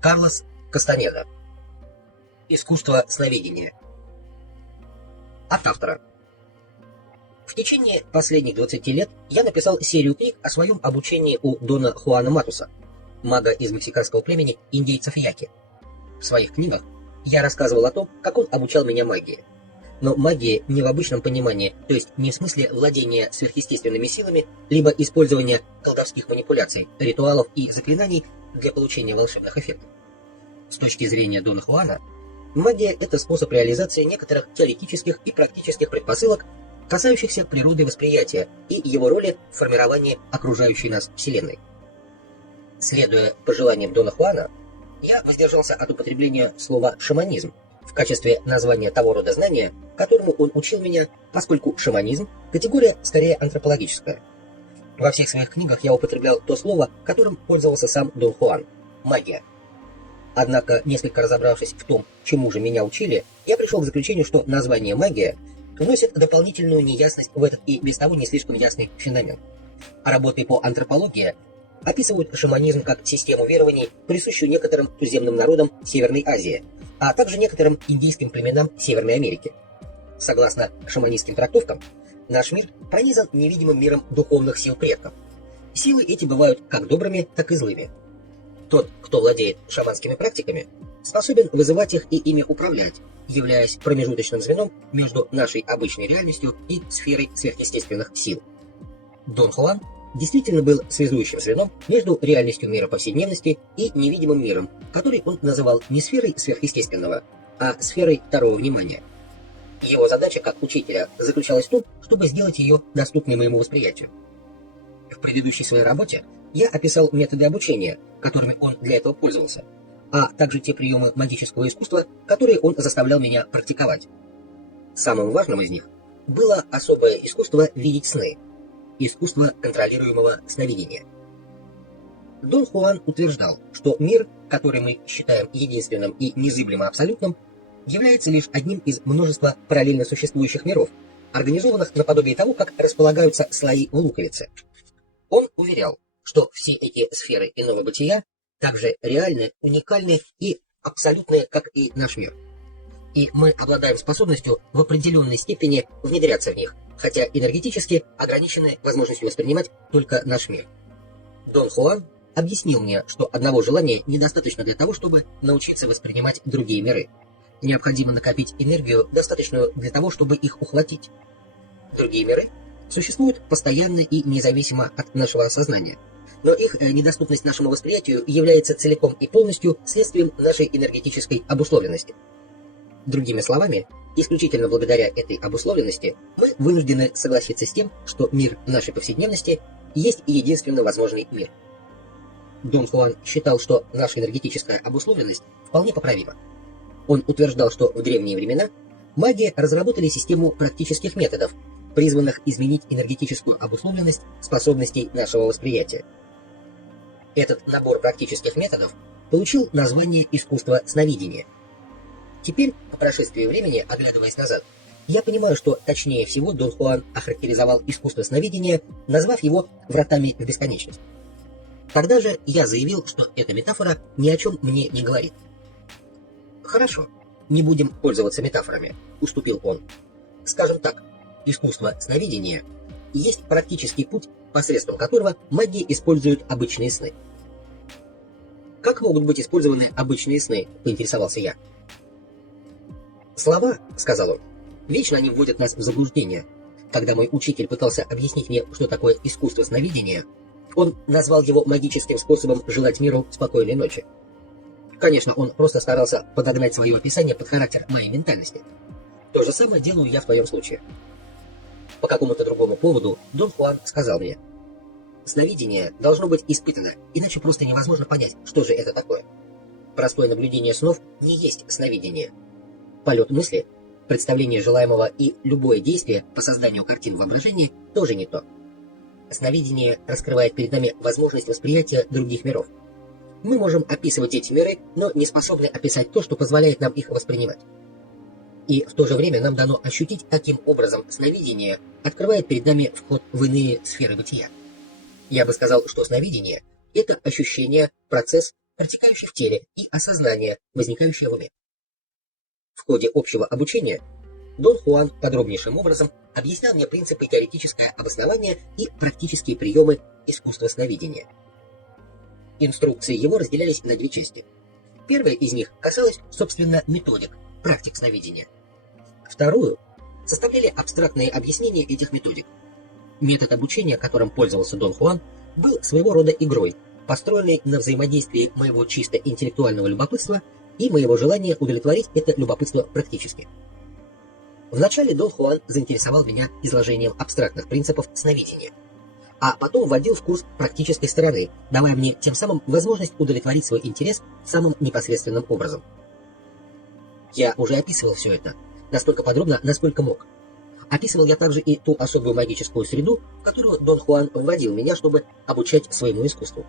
Карлос Кастанеда. Искусство сновидения. От автора. В течение последних 20 лет я написал серию книг о своем обучении у Дона Хуана Матуса, мага из мексиканского племени индейцев Яки. В своих книгах я рассказывал о том, как он обучал меня магии. Но магия не в обычном понимании, то есть не в смысле владения сверхъестественными силами, либо использования колдовских манипуляций, ритуалов и заклинаний для получения волшебных эффектов. С точки зрения Дона Хуана, магия – это способ реализации некоторых теоретических и практических предпосылок, касающихся природы восприятия и его роли в формировании окружающей нас Вселенной. Следуя пожеланиям Дона Хуана, я воздержался от употребления слова «шаманизм» в качестве названия того рода знания, которому он учил меня, поскольку шаманизм – категория скорее антропологическая. Во всех своих книгах я употреблял то слово, которым пользовался сам Дон Хуан – магия. Однако, несколько разобравшись в том, чему же меня учили, я пришел к заключению, что название «магия» вносит дополнительную неясность в этот и без того не слишком ясный феномен. А работы по антропологии описывают шаманизм как систему верований, присущую некоторым туземным народам Северной Азии, а также некоторым индийским племенам Северной Америки. Согласно шаманистским трактовкам, наш мир пронизан невидимым миром духовных сил предков. Силы эти бывают как добрыми, так и злыми. Тот, кто владеет шаманскими практиками, способен вызывать их и ими управлять, являясь промежуточным звеном между нашей обычной реальностью и сферой сверхъестественных сил. Дон Хуан действительно был связующим звеном между реальностью мира повседневности и невидимым миром, который он называл не сферой сверхъестественного, а сферой второго внимания. Его задача как учителя заключалась в том, чтобы сделать ее доступной моему восприятию. В предыдущей своей работе я описал методы обучения, которыми он для этого пользовался, а также те приемы магического искусства, которые он заставлял меня практиковать. Самым важным из них было особое искусство видеть сны, искусство контролируемого сновидения. Дон Хуан утверждал, что мир, который мы считаем единственным и незыблемо абсолютным, является лишь одним из множества параллельно существующих миров, организованных наподобие того, как располагаются слои в луковице. Он уверял, что все эти сферы иного бытия также реальны, уникальны и абсолютны, как и наш мир. И мы обладаем способностью в определенной степени внедряться в них, хотя энергетически ограничены возможностью воспринимать только наш мир. Дон Хуан объяснил мне, что одного желания недостаточно для того, чтобы научиться воспринимать другие миры. Необходимо накопить энергию, достаточную для того, чтобы их ухватить. Другие миры существуют постоянно и независимо от нашего сознания, но их недоступность нашему восприятию является целиком и полностью следствием нашей энергетической обусловленности. Другими словами, исключительно благодаря этой обусловленности мы вынуждены согласиться с тем, что мир нашей повседневности есть единственно возможный мир. Дон Хуан считал, что наша энергетическая обусловленность вполне поправима. Он утверждал, что в древние времена маги разработали систему практических методов, призванных изменить энергетическую обусловленность способностей нашего восприятия. Этот набор практических методов получил название искусства сновидения. Теперь, по прошествии времени, оглядываясь назад, я понимаю, что точнее всего Дон Хуан охарактеризовал искусство сновидения, назвав его «вратами в бесконечность». Тогда же я заявил, что эта метафора ни о чем мне не говорит. «Хорошо, не будем пользоваться метафорами», — уступил он. «Скажем так, искусство сновидения есть практический путь, посредством которого маги используют обычные сны». «Как могут быть использованы обычные сны?» — поинтересовался я. «Слова, — сказал он, — вечно они вводят нас в заблуждение. Когда мой учитель пытался объяснить мне, что такое искусство сновидения, он назвал его магическим способом желать миру спокойной ночи. Конечно, он просто старался подогнать свое описание под характер моей ментальности. То же самое делаю я в твоем случае». По какому-то другому поводу Дон Хуан сказал мне: «Сновидение должно быть испытано, иначе просто невозможно понять, что же это такое. Простое наблюдение снов не есть сновидение. Полет мысли, представление желаемого и любое действие по созданию картин воображения тоже не то. Сновидение раскрывает перед нами возможность восприятия других миров. Мы можем описывать эти миры, но не способны описать то, что позволяет нам их воспринимать. И в то же время нам дано ощутить, каким образом сновидение открывает перед нами вход в иные сферы бытия. Я бы сказал, что сновидение – это ощущение, процесс, протекающей в теле, и осознания, возникающее в уме. В ходе общего обучения Дон Хуан подробнейшим образом объяснял мне принципы теоретическое обоснование и практические приемы искусства сновидения. Инструкции его разделялись на две части. Первая из них касалась, собственно, методик, практик сновидения. Вторую составляли абстрактные объяснения этих методик. Метод обучения, которым пользовался Дон Хуан, был своего рода игрой, построенной на взаимодействии моего чисто интеллектуального любопытства и моего желания удовлетворить это любопытство практически. Вначале Дон Хуан заинтересовал меня изложением абстрактных принципов сновидения, а потом вводил в курс практической стороны, давая мне тем самым возможность удовлетворить свой интерес самым непосредственным образом. Я уже описывал все это, настолько подробно, насколько мог. Описывал я также и ту особую магическую среду, в которую Дон Хуан вводил меня, чтобы обучать своему искусству.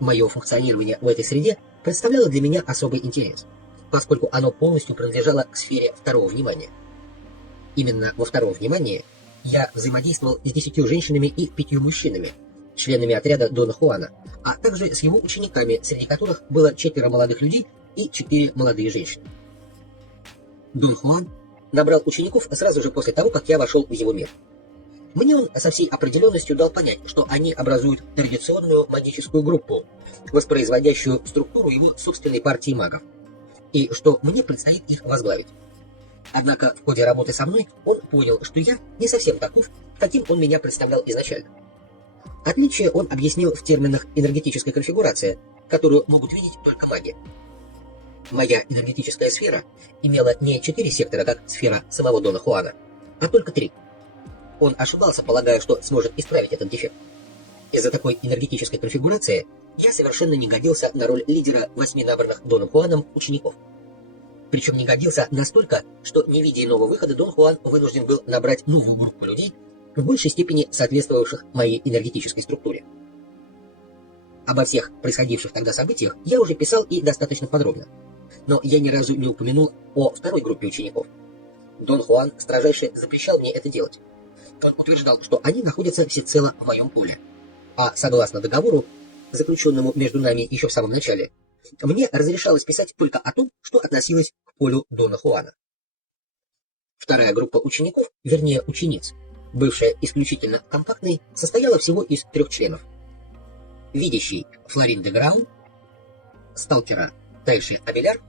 Мое функционирование в этой среде представляло для меня особый интерес, поскольку оно полностью принадлежало к сфере второго внимания. Именно во втором внимании я взаимодействовал с 10 женщинами и 5 мужчинами, членами отряда Дона Хуана, а также с его учениками, среди которых было 4 молодых людей и 4 молодые женщины. Дон Хуан набрал учеников сразу же после того, как я вошел в его мир. Мне он со всей определенностью дал понять, что они образуют традиционную магическую группу, воспроизводящую структуру его собственной партии магов, и что мне предстоит их возглавить. Однако в ходе работы со мной он понял, что я не совсем таков, каким он меня представлял изначально. Отличие он объяснил в терминах энергетической конфигурации, которую могут видеть только маги. Моя энергетическая сфера имела не 4 сектора, как сфера самого Дона Хуана, а только 3. Он ошибался, полагая, что сможет исправить этот дефект. Из-за такой энергетической конфигурации я совершенно не годился на роль лидера 8 набранных Доном Хуаном учеников. Причем не годился настолько, что, не видя иного выхода, Дон Хуан вынужден был набрать новую группу людей, в большей степени соответствовавших моей энергетической структуре. Обо всех происходивших тогда событиях я уже писал и достаточно подробно. Но я ни разу не упомянул о второй группе учеников. Дон Хуан строжайше запрещал мне это делать. Он утверждал, что они находятся всецело в моем поле. А согласно договору, заключенному между нами еще в самом начале, мне разрешалось писать только о том, что относилось к полю Дона Хуана. Вторая группа учеников, вернее учениц, бывшая исключительно компактной, состояла всего из 3 членов. Видящий Флорин де Граун, сталкера Тайши Абеляр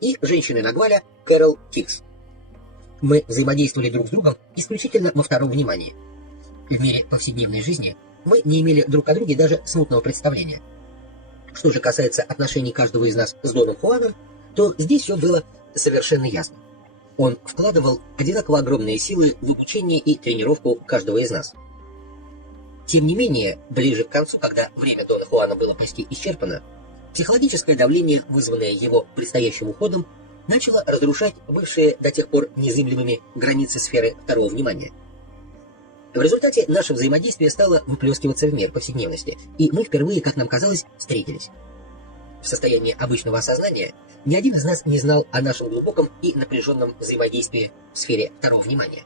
и женщины Нагваля Кэрол Кикс. Мы взаимодействовали друг с другом исключительно во втором внимании. В мире повседневной жизни мы не имели друг о друге даже смутного представления. Что же касается отношений каждого из нас с Доном Хуаном, то здесь все было совершенно ясно. Он вкладывал одинаково огромные силы в обучение и тренировку каждого из нас. Тем не менее, ближе к концу, когда время Дона Хуана было почти исчерпано, психологическое давление, вызванное его предстоящим уходом, начало разрушать бывшие до тех пор незыблемыми границы сферы второго внимания. В результате наше взаимодействие стало выплескиваться в мир повседневности, и мы впервые, как нам казалось, встретились. В состоянии обычного осознания ни один из нас не знал о нашем глубоком и напряженном взаимодействии в сфере второго внимания.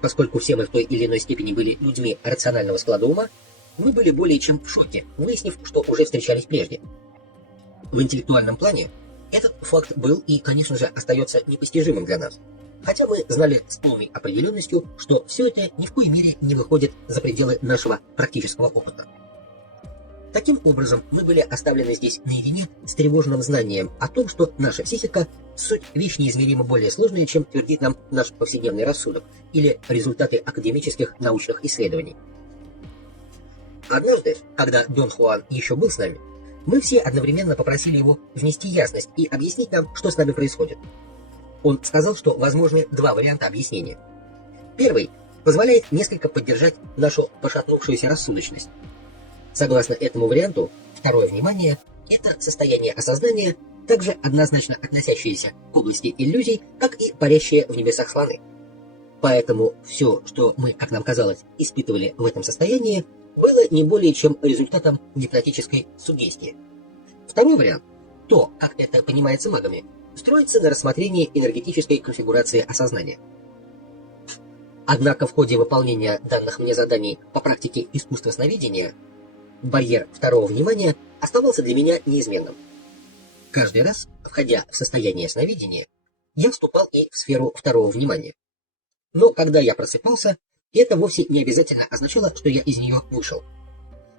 Поскольку все мы в той или иной степени были людьми рационального склада ума, мы были более чем в шоке, выяснив, что уже встречались прежде. В интеллектуальном плане этот факт был и, конечно же, остается непостижимым для нас, хотя мы знали с полной определенностью, что все это ни в коей мере не выходит за пределы нашего практического опыта. Таким образом, мы были оставлены здесь наедине с тревожным знанием о том, что наша психика – суть вещь неизмеримо более сложная, чем твердит нам наш повседневный рассудок или результаты академических научных исследований. Однажды, когда Дон Хуан еще был с нами, мы все одновременно попросили его внести ясность и объяснить нам, что с нами происходит. Он сказал, что возможны 2 варианта объяснения. Первый позволяет несколько поддержать нашу пошатнувшуюся рассудочность. Согласно этому варианту, второе внимание – это состояние осознания, также однозначно относящееся к области иллюзий, как и парящие в небесах слоны. Поэтому все, что мы, как нам казалось, испытывали в этом состоянии, было не более чем результатом гипнотической суггестии. Второй вариант – то, как это понимается магами, строится на рассмотрении энергетической конфигурации осознания. Однако в ходе выполнения данных мне заданий по практике искусства сновидения барьер второго внимания оставался для меня неизменным. Каждый раз, входя в состояние сновидения, я вступал и в сферу второго внимания. Но когда я просыпался, это вовсе не обязательно означало, что я из нее вышел.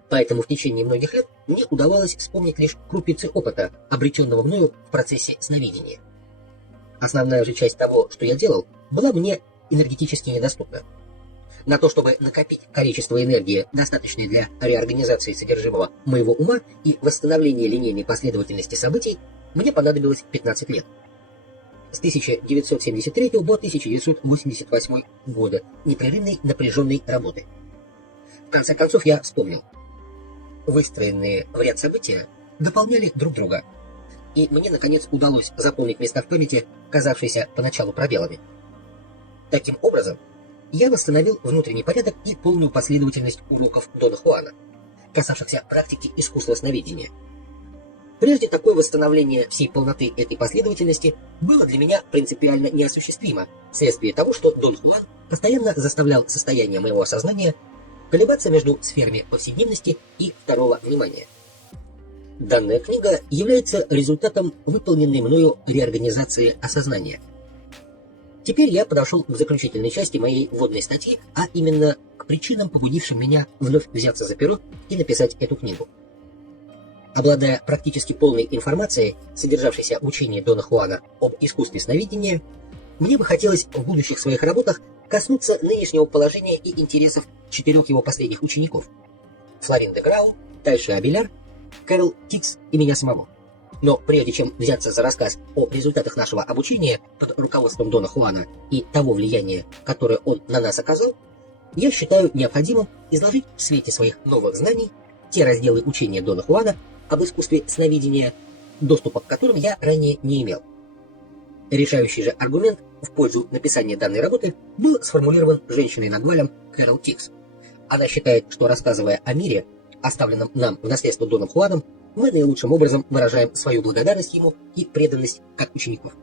Поэтому в течение многих лет мне удавалось вспомнить лишь крупицы опыта, обретенного мною в процессе сновидения. Основная же часть того, что я делал, была мне энергетически недоступна. На то, чтобы накопить количество энергии, достаточное для реорганизации содержимого моего ума и восстановления линейной последовательности событий, мне понадобилось 15 лет. С 1973 по 1988 года непрерывной напряженной работы. В конце концов я вспомнил. Выстроенные в ряд события дополняли друг друга, и мне, наконец, удалось запомнить места в памяти, казавшиеся поначалу пробелами. Таким образом, я восстановил внутренний порядок и полную последовательность уроков Дона Хуана, касавшихся практики искусства сновидения. Прежде такое восстановление всей полноты этой последовательности было для меня принципиально неосуществимо, вследствие того, что Дон Хуан постоянно заставлял состояние моего сознания колебаться между сферами повседневности и второго внимания. Данная книга является результатом выполненной мною реорганизации осознания. Теперь я подошел к заключительной части моей вводной статьи, а именно к причинам, побудившим меня вновь взяться за перо и написать эту книгу. Обладая практически полной информацией, содержавшейся в учении Дона Хуана об искусстве сновидения, мне бы хотелось в будущих своих работах коснуться нынешнего положения и интересов 4 его последних учеников – Флорин де Грау, Тайши Абеляр, Кэрол Тикс и меня самого. Но прежде чем взяться за рассказ о результатах нашего обучения под руководством Дона Хуана и того влияния, которое он на нас оказал, я считаю необходимым изложить в свете своих новых знаний те разделы учения Дона Хуана об искусстве сновидения, доступа к которым я ранее не имел. Решающий же аргумент в пользу написания данной работы был сформулирован женщиной-нагвалем Кэрол Тикс. Она считает, что, рассказывая о мире, оставленном нам в наследство Доном Хуаном, мы наилучшим образом выражаем свою благодарность ему и преданность как учеников.